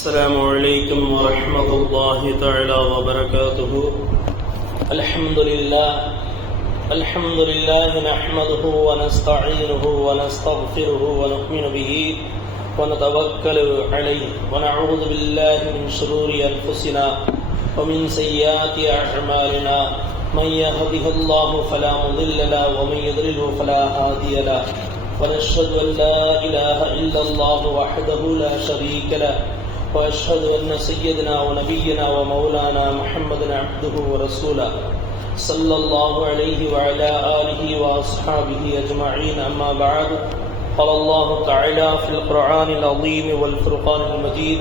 السلام عليكم ورحمة الله تعالى وبركاته. الحمد لله نحمده ونستعينه ونستغفره ونؤمن به ونتوكل عليه ونعوذ بالله من شرور أنفسنا ومن سيئات أعمالنا من يهده الله فلا مضل له ومن يضلل فلا هادي له ونشهد أن لا إله إلا الله وحده لا شريك له وأشهد أن سيدنا ونبينا ومولانا محمد عبده ورسوله صلى الله عليه وعلى آله وأصحابه أجمعين. أما بعد، قال الله تعالى في القرآن العظيم والفرقان المجيد: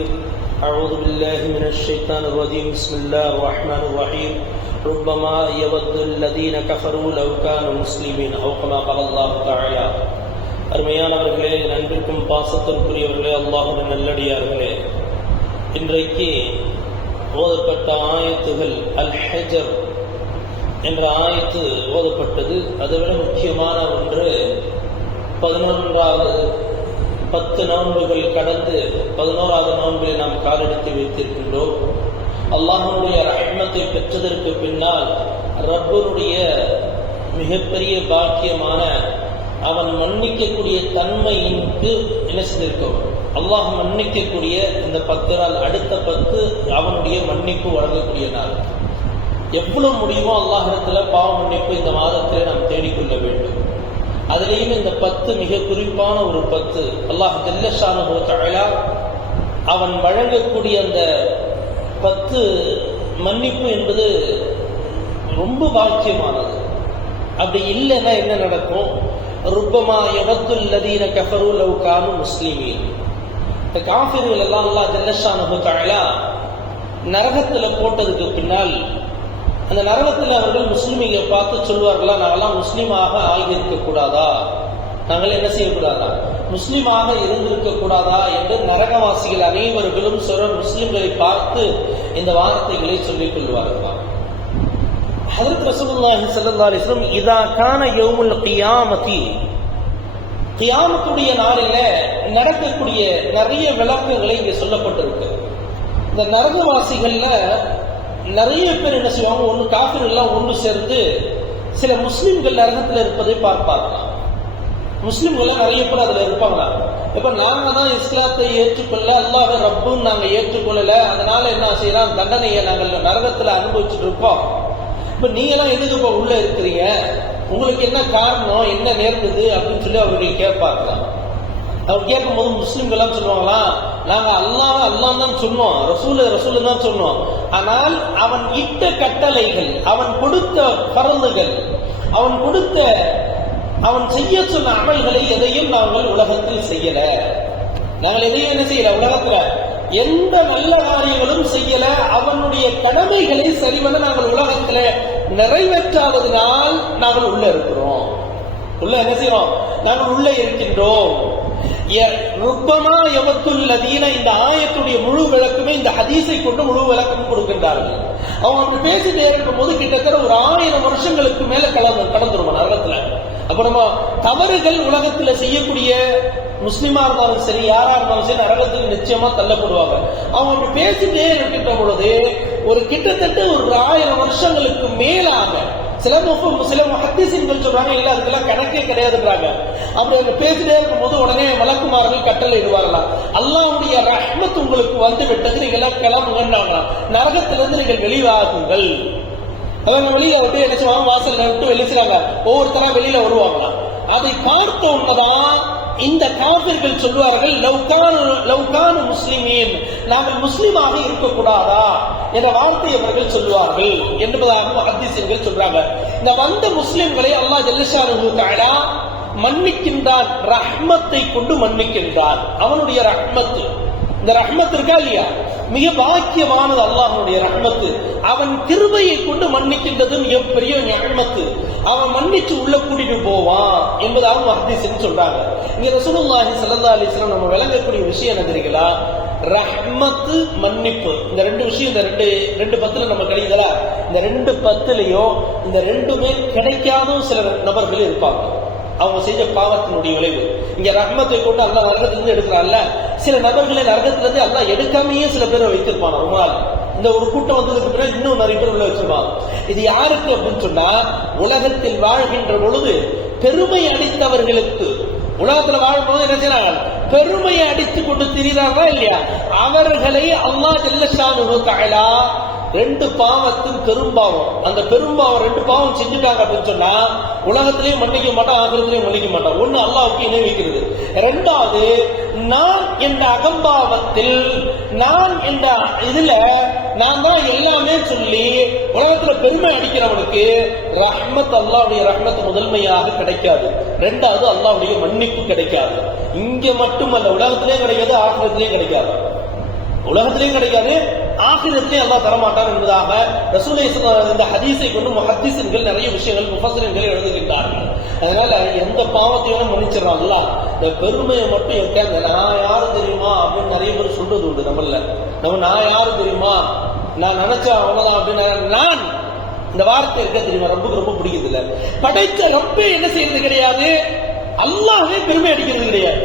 أعوذ بالله من الشيطان الرجيم. بسم الله الرحمن الرحيم. ربما يود الذين كفروا لو كانوا مسلمين أو كما قال الله تعالى. அருமையானவர்களே, நன்றிற்கும் பாசத்திற்குரியவர்களே, அல்லாஹ்வின் நல்லடியார்களே, இன்றைக்கு ஓதப்பட்ட ஆயத்துகள் அல் ஹஜர் என்ற ஆயத்து ஓதப்பட்டது. அதைவிட முக்கியமான ஒன்று, 11வது 10 நோன்புகள் கடந்து 11வது நோன்பில் நாம் காலெடுத்து வைத்திருக்கின்றோம். அல்லாஹ்வுடைய ரஹ்மத்தை பெற்றதற்கு பின்னால் ரப்புடைய மிகப்பெரிய பாக்கியமான அவன் மன்னிக்கக்கூடிய தன்மைக்கு என்ன செய்திருக்கோம். அல்லாஹ் மன்னிக்கக்கூடிய இந்த 10 நாள், அடுத்த 10 அவனுடைய மன்னிப்பு வழங்கக்கூடிய நாள். எவ்வளவு முடியுமோ அல்லாஹிடத்துல பாவ மன்னிப்பு இந்த மாதத்திலே நாம் தேடிக்கொள்ள வேண்டும். அதிலேயும் இந்த 10 மிக குறிப்பான ஒரு 10. அல்லாஹ் ஜல்ல ஷானஹு வ தஆலா அவன் வழங்கக்கூடிய அந்த 10 மன்னிப்பு என்பது ரொம்ப பாக்கியமானது. அப்படி இல்லைன்னா என்ன நடக்கும்? ருப்பமா யவத்துல் லதீன கஃபரு லவ் கானு முஸ்லிமீன். இந்த காஃபிர்கள் எல்லாம் அல்லாஹ் ஜல்ல ஷானஹு வ தஆலா நரகத்துல போட்டதுக்கு பின்னால் அந்த நரகத்தில் அவர்கள் முஸ்லிமியை பார்த்து சொல்வார்களா, நாங்கெல்லாம் முஸ்லீமாக ஆகியிருக்க கூடாதா, நாங்கள் என்ன செய்யக்கூடாதா, முஸ்லீமாக இருந்திருக்க கூடாதா என்று நரகவாசிகள் அனைவர்களும் முஸ்லிம்களை பார்த்து இந்த வார்த்தைகளை சொல்லிக் கொள்வார்களாம். ஹஜ்ரத் ரசூலுல்லாஹி ஸல்லல்லாஹு அலைஹி வஸல்லம் இதா கான யௌமுல் கியாமத்தி, கியாமத்துடைய நாளில நடக்கக்கூடிய நிறைய விளக்கங்களை இங்கே சொல்லப்பட்டிருக்கு. இந்த நரகவாசிகள்ல நிறைய பேர் என்ன செய்வாங்க, ஒன்று காஃபிர்கள் எல்லாம் ஒன்று சேர்ந்து சில முஸ்லிம்கள் நரகத்தில் இருப்பதை பார்ப்பார்களாம். முஸ்லிம்கள் நிறைய பேர் அதுல இருப்பாங்களா. இப்ப நாங்க தான் இஸ்லாத்தை ஏற்றுக்கொள்ள, அல்லாஹ் ரப்புன்னு நாங்க ஏற்றுக்கொள்ளல, அதனால என்ன செய்யலாம், தண்டனையை நாங்கள் நரகத்துல அனுபவிச்சுட்டு இருப்போம். இப்ப நீங்க எல்லாம் எதுக்கு இப்ப உள்ள இருக்கிறீங்க, உங்களுக்கு என்ன காரணம், என்ன நேர்ந்தது அப்படின்னு சொல்லி அவர்கள் கேட்பார்களாம். அவர் கேட்கும் போது முஸ்லிம்கள் சொல்லுவாங்களா, நாங்க அல்லாஹ் தான் சொன்னோம், ரசூல் தான் சொன்னோம், ஆனால் அவன் இட்ட கட்டளைகள், அவன் கொடுத்த பரந்துகள், அவன் செய்ய சொன்ன அமல்களை எதையும் நாங்கள் உலகத்தில் செய்யல. நாங்கள் எதையும் என்ன செய்யல, உலகத்துல எந்த நல்ல காரியங்களும் செய்யல. அவனுடைய கடமைகளை சரிவன நாங்கள் உலகத்துல நிறைவேற்றாததினால் நாங்கள் உள்ள இருக்கிறோம். உள்ள என்ன செய்யறோம், நாங்கள் உள்ள இருக்கின்றோம். ருப்பமா யவத்துல் லதீன, இந்த ஆயத்துடைய முழு விளக்கமே இந்த ஹதீஸை கொண்டு முழு விளக்கம் கொடுக்கின்றார்கள். அவங்க அப்படி பேசிட்டே இருக்கும் போது கிட்டத்தட்ட ஒரு 1000 வருஷங்களுக்கு மேல கடந்துருமா நரகத்துல. அப்ப நம்ம தவறுகள் உலகத்துல செய்யக்கூடிய முஸ்லிமா இருந்தாலும் சரி, யாரா இருந்தாலும் சரி, நரகத்துக்கு நிச்சயமா தள்ளப்படுவாங்க. அவங்க அப்படி பேசிட்டே இருக்கின்ற பொழுது ஒரு கிட்டத்தட்ட ஒரு 1000 வருஷங்களுக்கு மேலாக சில முஹத்திஸீன்கள் சொல்றாங்க, இல்ல அதுக்கெல்லாம் கணக்கே கிடையாதுன்றாங்க. அப்படி அவங்க பேசிட்டே இருக்கும் போது உடனே மலக்குமார்கள் கட்டளை இடுவார்களாம், அல்லாஹ்வுடைய ரஹ்மத் உங்களுக்கு வந்து விட்டது, நீங்க எல்லாம் கிளம்புங்கன்னாங்களாம், நரகத்திலிருந்து நீங்கள் வெளிவாகுங்கள். அவங்க வெளியில விட்டு என்ன செய்வாங்க, வாசல்ல விட்டு வெளிச்சுறாங்க, ஒவ்வொருத்தரா வெளியில வருவாங்களாம். அதை பார்த்த உடனேதான் இந்த காஃபிர்கள் சொல்வார்கள், லவ்கானு முஸ்லிமீன், நாங்கள் முஸ்லிமாக இருக்கக்கூடாதா என்ற வார்த்தை அவர்கள் சொல்வார்கள் என்பதாக முஹத்திஸீன்கள் சொல்றாங்க. இந்த வந்த முஸ்லிம்களை அல்லாஹ் ஜல்ல ஷானஹு வ தஆலா மன்னிக்கின்றான், ரஹ்மத்தை கொண்டு மன்னிக்கின்றான். அவனுடைய ரஹ்மத்து, இந்த ரஹ்மத் இருக்கா இல்லையா, மிக பாக்கியமானது அல்லாஹ்வுடைய ரஹ்மத்து. அவன் கிருபையை கொண்டு மன்னிக்கின்றது மிகப்பெரிய நிஅமத்து. அவன் மன்னிச்சு உள்ள கூட்டிட்டு போவான் என்பதாக முஹத்திஸீன் சொல்றாங்க. இங்க ரசூலுல்லாஹி ஸல்லல்லாஹு அலைஹி வஸல்லம் நம்ம விளங்கக்கூடிய விஷயம் என்ன தெரியுங்களா, ரஹ்மத்து, மன்னிப்பு, இந்த ரெண்டு விஷயம் இந்த ரெண்டு 10ல நம்ம கிடைக்குதா. இந்த 2 10லயும் இந்த ரெண்டுமே கிடைக்காத சில நபர்கள் இருப்பாங்க. அவங்க செஞ்ச பாவத்தினுடைய விளைவு. இங்க ரஹ்மத்தை கொண்டு அல்லாஹ் நரகத்திலிருந்து எடுக்கிறான்ல, சில நபர்களை நரகத்திலிருந்து அல்லாஹ் எடுக்காமையே சில பேரை வைத்திருப்பான். ரொம்ப நாள் இந்த ஒரு கூட்டம் வந்ததுக்கு பிறகு இன்னும் நிறைய பேர் உள்ள வச்சிருப்பாங்க. இது யாருக்கு அப்படின்னு சொன்னா, உலகத்தில் வாழ்கின்ற பொழுது பெருமை அடித்தவர்களுக்கு, உலகத்துல வாழும்போது என்ன செய்யறாங்க, பெருமையை அடித்துக் கொண்டு திரிகிறார்களா இல்லையா, அவர்களை அல்லாஹ் ஜல்ல ஷானுஹு தஆலா ரெண்டு பாவத்தின் பெரும்பாவம், அந்த பெரும்பாவம் ரெண்டு பாவம் செஞ்சுட்டாங்க அப்படின்னு சொன்னா உலகத்திலேயே மன்னிக்க மாட்டான், ஆகிரத்திலேயே மன்னிக்க மாட்டான். ஒண்ணு அல்லாஹ்வுக்கு இணை வைக்கிறது, இரண்டாவது நான் என்ற அகம்பாவத்தில், நான் என்ற இதுல நான் தான் எல்லாமே சொல்லி உலகத்துல பெருமை அடிக்கிறவனுக்கு ரஹ்மத், அல்லாஹ்வுடைய ரஹ்மத் முதன்மையாக கிடைக்காது. ரெண்டாவது அல்லாஹ்வுடைய மன்னிப்பு கிடைக்காது. இங்க மட்டுமல்ல, உலகத்திலேயே கிடைக்காது, ஆகிரத்திலேயே கிடைக்காது. உலகத்திலேயும் கிடைக்காது, ஆகிரத்திலேயே அல்லாஹ் தரமாட்டான் என்பதாக ரசூலுல்லாஹி இந்த ஹதீஸை கொண்டு முஹத்திஸின்கள் நிறைய விஷயங்கள் முஃபஸ்ஸிரின்கள் எழுதுகின்றார்கள். அதனால எந்த பாவத்தையும் மன்னிச்சிடறான் அல்லாஹ். இந்த பெருமையை மட்டும் இருக்காங்க, நான் யாரு தெரியுமா அப்படின்னு நிறைய பேர் சொல்றது உண்டு நம்மள. நான் யாரு தெரியுமா, நான் நினைச்சா அவ்வளவுதான் அப்படின்னு நான் இந்த வார்த்தை இருக்க தெரியுமா, ரப்புக்கு ரொம்ப பிடிக்கிறது இல்ல. படைத்த ரப்பே என்ன செய்யறது கிடையாது, அல்லாஹ்வே பெருமை அடிக்கிறது கிடையாது.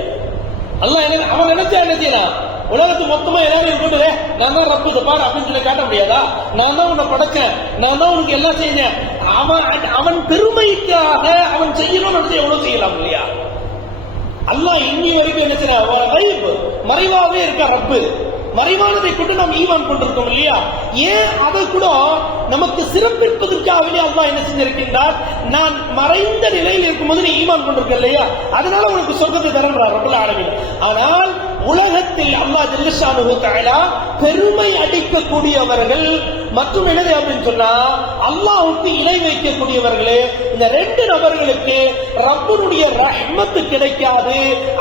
அல்லாஹ் என்ன அவன் நினைச்சா என்ன செய்யலாம், உலகத்து மொத்தமா எல்லாரும் கொண்டு நான் தான் ரப்பு பாரு அப்படின்னு சொல்லி காட்ட முடியாதா, நான் தான் உன்னை படைச்சேன், நான் தான் உனக்கு எல்லாம் செஞ்சேன். அவன் பெருமைக்காக அவன் செய்யணும்னு நினைச்சு எவ்வளவு செய்யலாம் இல்லையா. அல்லாஹ் இன்னி வரைக்கும் என்ன செய்ய, மறைவாகவே இருக்க ரப்பு, மறைவானதை கொண்டு நாம் ஈமான் கொண்டிருக்கோம் இல்லையா. ஏன் அதை கூட நமக்கு சிறப்பிப்பதற்காகவே அல்லாஹ் என்ன செஞ்சிருக்கின்றார், நான் மறைந்த நிலையில் இருக்கும்போது நீ ஈமான் கொண்டிருக்க இல்லையா, அதனால உனக்கு சொர்க்கத்தை தரம்றார் ரப்பல் ஆலமீன். ஆனால் உலகத்தில் அல்லாஹ் ஜல்ல ஷானுஹு தஆலா பெருமை அடிக்கக்கூடியவர்கள் மற்றும் என்னது அப்படின்னு சொன்னா அல்லாஹ்வுக்கு இணை வைக்கக்கூடியவர்களே, இந்த ரெண்டு நபர்களுக்கு ரப்புடைய ரஹ்மத்து கிடைக்காது,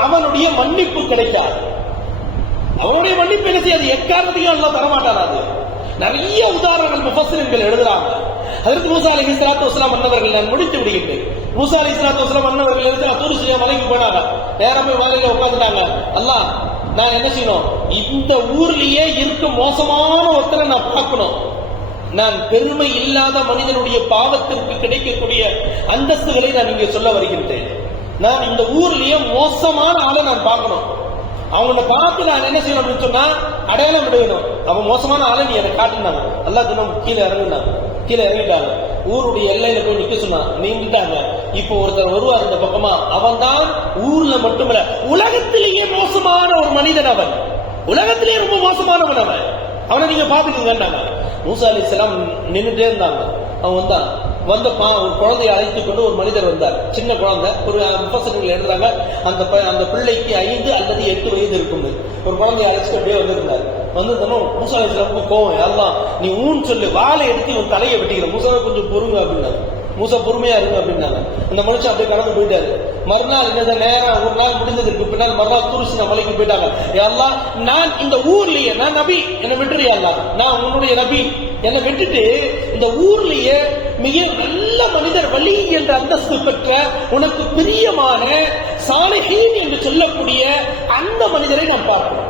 அவனுடைய மன்னிப்பு கிடைக்காது. அவனுடைய மன்னிப்பு என்ன செய்யாது, எக்காரணத்தையும் அல்லாஹ் தரமாட்டாராது. நிறைய உதாரணங்கள் முஃபஸ்ஸிரின்கள் எழுதுறாங்க. ஹஜ்ரத் மூஸா அலைஹிஸ்ஸலாத்து வஸலாம் அன்னவர்கள், நான் முடித்து விடுகின்றேன். மூஸா அலைஹிஸ்ஸலாத்து வஸலாம் அன்னவர்கள் எழுதுறாங்க, தூர் சினா மலைக்கு போனாங்க, நேரா போய் வாயில உட்கார்ந்துட்டாங்க. அல்லாஹ் நான் என்ன செய்யணும், இந்த ஊர்லயே இருக்க மோசமான ஒருத்தரை நான் பார்க்கணும், நான் பெருமை இல்லாத மனிதனுடைய பாவத்திற்கு கிடைக்கக்கூடிய அந்தஸ்துகளை நான் இங்கே சொல்ல வருகின்றேன். நான் இந்த ஊர்லயே மோசமான ஆளை நான் பார்க்கணும், அவங்கள பார்த்து நான் என்ன செய்யணும் அப்படின்னு சொன்னா அடையாளம் விடுவேணும். அவன் மோசமான ஆளை நீ எனக்கு காட்டினாங்க. அல்லாஹ் சொன்ன கீழே இறங்கினாங்க, கீழே இறங்கிட்டாங்க, ஊருடைய எல்லையில போய் நிக்க சொன்னா நீங்கிட்டாங்க. இப்போ ஒருத்தர் வருவார் இந்த பக்கமா, அவன் தான் ஊர்ல மட்டுமல்ல உலகத்திலேயே மோசமான ஒரு மனிதன், அவன் உலகத்திலேயே ரொம்ப மோசமானவன், அவனை நீங்க பாத்துக்கீங்கன்னாங்க. மூஸா அலைஹிஸ்ஸலாம் நின்றுட்டே இருந்தாங்க. அவன் வந்தான், வந்தப்பா ஒரு குழந்தையை அழைத்துக் கொண்டு ஒரு மனிதர் வந்தார், சின்ன குழந்தை. ஒரு முஃபஸ்ஸிரின்கள் எழுதுறாங்க அந்த பிள்ளைக்கு 5 அல்லது 8 வயது இருக்கும். ஒரு குழந்தையை அழைச்சிட்டு அப்படியே வந்திருந்தார். வந்திருந்தோம் மூஸா அலைஹிஸ்ஸலாமுக்கு கோவம், அல்லாஹ் நீ ஊன்னு சொல்லு, வாளை எடுத்து இவன் தலையை வெட்டிக்கிற, மூஸா கொஞ்சம் பொறுங்க அப்படின்னாரு. மூஸா பொறுமையா இருக்கு அப்படின்னாங்க. அந்த மனுஷன் அப்படியே கடந்து போயிட்டாரு. மறுநாள் என்ன நேரம், ஒரு நாள் முடிந்ததற்கு பின்னால் மறுநாள் தூர் சினா மலைக்கு போயிட்டாங்க. அல்லாஹ் நான் இந்த ஊர்லயே, நான் நபி, என்னை விட்டுறியா அல்லாஹ், நான் உன்னுடைய நபி, என்னை விட்டுட்டு இந்த ஊர்லயே மிக நல்ல மனிதர், வலி என்ற அந்தஸ்து பெற்ற உனக்கு பிரியமான சாலிஹீன் என்று சொல்லக்கூடிய அந்த மனிதரை நான் பார்க்கணும்.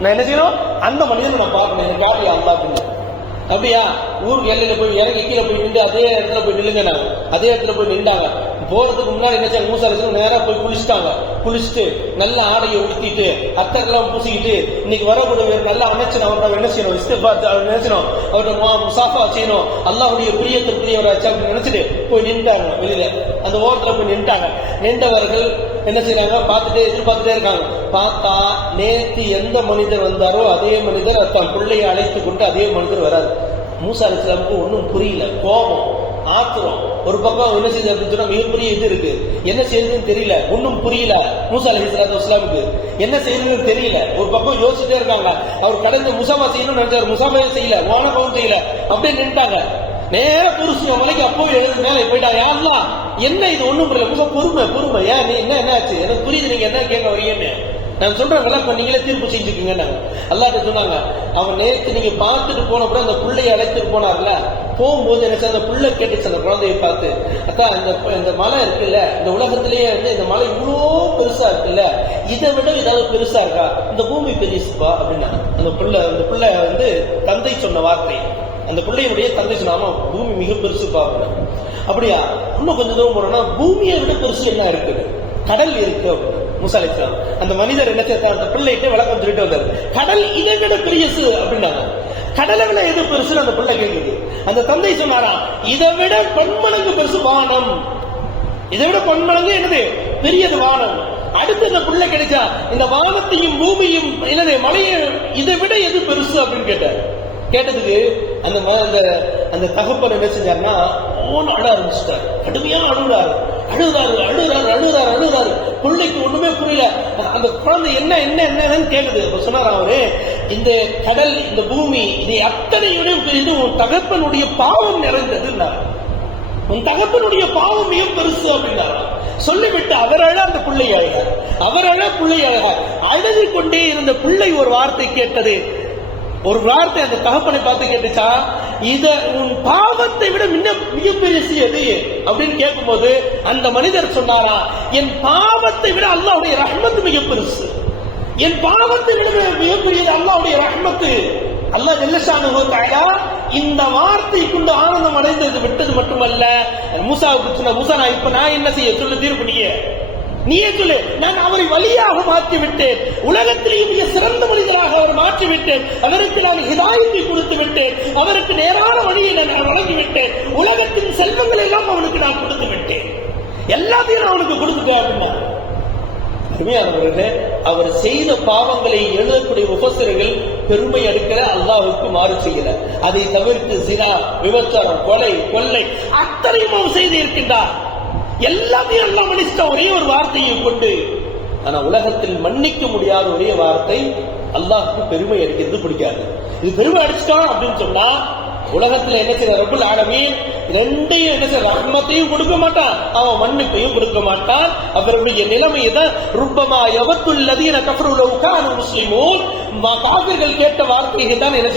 நான் என்ன செய்யணும், அந்த மனிதனை நான் பார்க்கணும், எனக்கு காட்டியா அல்லாஹ் அப்படின்னு. அப்படியா, ஊருக்கு எல்லையில போய் இறங்கி கீழே போய் நின்று அதே இடத்துல போய் நில்லுங்க, நாங்க அதே இடத்துல போய் நின்றாங்க. போறதுக்கு முன்னாடி என்ன செய்ய, மூஸா அலைஹிஸ்ஸலாம் நேரா போய் குளிச்சுட்டாங்க. குளிச்சுட்டு நல்ல ஆடையை உடுத்திட்டு அத்தர்லாம் பூசிக்கிட்டு இன்னைக்கு வரக்கூடிய நல்ல அமைச்சர் அவர்கிட்ட என்ன செய்யணும், இஸ்திக்பார் நினைச்சணும், அவர்கிட்ட முசாஃபா செய்யணும், அல்லாஹ்வுடைய பிரியத்திற்குரியவராச்சு அப்படின்னு நினைச்சிட்டு போய் நின்றாங்க. வெளியில அந்த ஓரத்துல போய் நின்றாங்க. நின்றவர்கள் என்ன செய்யறாங்க, பார்த்துட்டே எதிர்பார்த்துட்டே இருக்காங்க. பார்த்தா நேற்று எந்த மனிதர் வந்தாரோ அதே மனிதர் தன் பிள்ளையை அழைத்து கொண்டு அதே மனிதர் வராது. மூஸா அலைஹிஸ்ஸலாமுக்கு ஒன்றும் புரியல, கோபம், ஆத்திரம். ஒரு பக்கம் என்ன செய்யுது அப்படின்னு சொன்னா மிகப்பெரிய இது இருக்கு, என்ன செய்யுதுன்னு தெரியல, ஒன்னும் புரியல. மூஸா அலைஹிஸ்ஸலாத்து வஸலாமுக்கு என்ன செய்யணும்னு தெரியல. ஒரு பக்கம் யோசிச்சுட்டே இருக்காங்க. அவர் கடந்த முசாஃபா செய்யணும்னு நினைச்சாரு, முசாஃபா செய்யல, வானபவம் செய்யல, அப்படியே நின்ட்டாங்க. நேர புருஷ மலைக்கு அப்பவே எழுந்து மேலே போயிட்டாங்க. அல்லாஹ் என்ன இது ஒண்ணும் புரியல, மூஸா பொறுமை பொறுமை, ஏன் நீ என்ன ஆச்சு, எனக்கு புரியுது நீங்க என்ன கேட்க வரீங்கன்னு. நான் சொல்றேன்ல, இப்ப நீங்களே தீர்ப்பு செஞ்சுக்கீங்க. அல்லாஹ் சொன்னாங்க, அவன் நேற்று நீங்க பார்த்துட்டு போனப்ப அந்த பிள்ளையை அழைச்சிட்டு போனார்ல, போகும்போது எனக்கு அந்த பிள்ளை கேட்டுச்சு அந்த குழந்தைய பார்த்து, அக்கா இந்த மலை இருக்குல்ல, இந்த உலகத்திலேயே வந்து இந்த மலை இவ்வளோ பெருசா இருக்குல்ல, இதை விட ஏதாவது பெருசா இருக்கா? இந்த பூமி பெருசுப்பா அப்படின்னா அந்த பிள்ளை வந்து தந்தை சொன்ன வார்த்தை, அந்த பிள்ளையுடைய தந்தை சொன்னாம பூமி மிக பெருசுப்பா அப்படின்னா. அப்படியா? இன்னும் கொஞ்சம் தூரம் போறோம்னா பூமியை விட பெருசு என்ன இருக்குது? கடல் இருக்கு. மூசா அலைஹிஸ்ஸலாம் அந்த மனிதர் என்ன செய்தார்? அந்த பிள்ளைகிட்ட விளக்கம் சொல்லிட்டு வந்தார். கடல் இதை விட பெருசு அப்படின்னாங்க. கடலை விட எது பெருசுன்னு அந்த பிள்ளை கேட்குது. அந்த தந்தை சொன்னாரா, இதை விட பன்மடங்கு பெருசு வானம், இதை விட பன்மடங்கு என்னது பெரியது வானம். அடுத்து அந்த பிள்ளை கிடைச்சா இந்த வானத்தையும் பூமியும் என்னது மலையும் இதை விட எது பெருசு அப்படின்னு கேட்டார். கேட்டதுக்கு அந்த தகப்பன் என்ன செஞ்சாருன்னா அழ ஆரம்பிச்சுட்டாரு. கடுமையா அழுகுறாரு. பிள்ளைக்கு ஒண்ணுமே புரியல. அந்த குழந்தை என்னன்னு கேக்குது. சொன்னார் அவரு, இந்த கடல் இந்த பூமி இதை அத்தனையுடன் பெரிது உன் தகப்பனுடைய பாவம் நிறைந்தது, உன் தகப்பனுடைய பாவம் மிக பெருசு அப்படின்னாரு. சொல்லிவிட்டு அவரழ அந்த பிள்ளை அழகார். அவரழ பிள்ளை அழகார். அழுது கொண்டே இருந்த பிள்ளை ஒரு வார்த்தை கேட்டது. ஒரு வார்த்தை அந்த தகப்பனை பார்த்து கேட்டுச்சா, இத உன் பாவத்தை விட மிகப்பெரிய எது அப்படின்னு கேட்கும் போது அந்த மனிதர் சொன்னாரா, என் பாவத்தை விட அல்லாஹ்வுடைய ரஹ்மத் மிக பெருசு. என் பாவத்தை விட மிகப்பெரியது அல்லாஹ்வுடைய ரஹ்மத். அல்லாஹ் ஜல்ல ஷானுஹு தஆலா இந்த வார்த்தை கொண்டு ஆனந்தம் அடைந்தது விட்டது மட்டுமல்ல, மூசாவுக்கு சொன்ன, மூசா நான் என்ன செய்ய சொல்லு, தீர்ப்பு நீயே சொல்லு. நான் அவரை வழியாக மாற்றி விட்டேன். உலகத்திலேயே மிக சிறந்த மனிதராக அவர் மாற்றி விட்டேன். அவருக்கு நான் ஹிதாயத்தை கொடுத்து விட்டேன். அவருக்கு நேரான வழியை நான் வழங்கிவிட்டேன். உலகத்தின் செல்வங்கள் எல்லாம் அவனுக்கு நான் கொடுத்து விட்டேன். எல்லாத்தையும் நான் அவனுக்கு கொடுத்துட்டேன் அப்படின்னா. அருமையானவர்களே, அவர் செய்த பாவங்களை எழுதக்கூடிய முஃபஸ்ஸிர்கள் பெருமை எடுக்கிற, அல்லாஹ்வுக்கு மாறு செய்யல. அதை தவிர்த்து ஜினா, விபச்சாரம், கொள்ளை அத்தனையும் அவர் செய்து இருக்கின்றார். எல்லாமே எல்லாம் மன்னிச்சிட்ட ஒரே ஒரு வார்த்தையை கொண்டு. ஆனா உலகத்தில் மன்னிக்க முடியாத ஒரே வார்த்தை, அல்லாஹ்வுக்கு பெருமை அடிக்கிறது பிடிக்காது. இது பெருமை அடிச்சிட்டான் அப்படின்னு சொன்னா உலகத்துல என்ன செய்ய ரப்புல் ஆலமீன் ரெண்டையும் என்ன செய்ய, ரஹ்மத்தையும் கொடுக்க மாட்டான், அவன் மன்னிப்பையும் கொடுக்க மாட்டான். அவருடைய நிலைமையை தான் ருப்பமா யவத்துல் லதீன கஃபரு லவ் கானு முஸ்லிமூன், காஃபிர்கள் கேட்ட வார்த்தையை தான் என்ன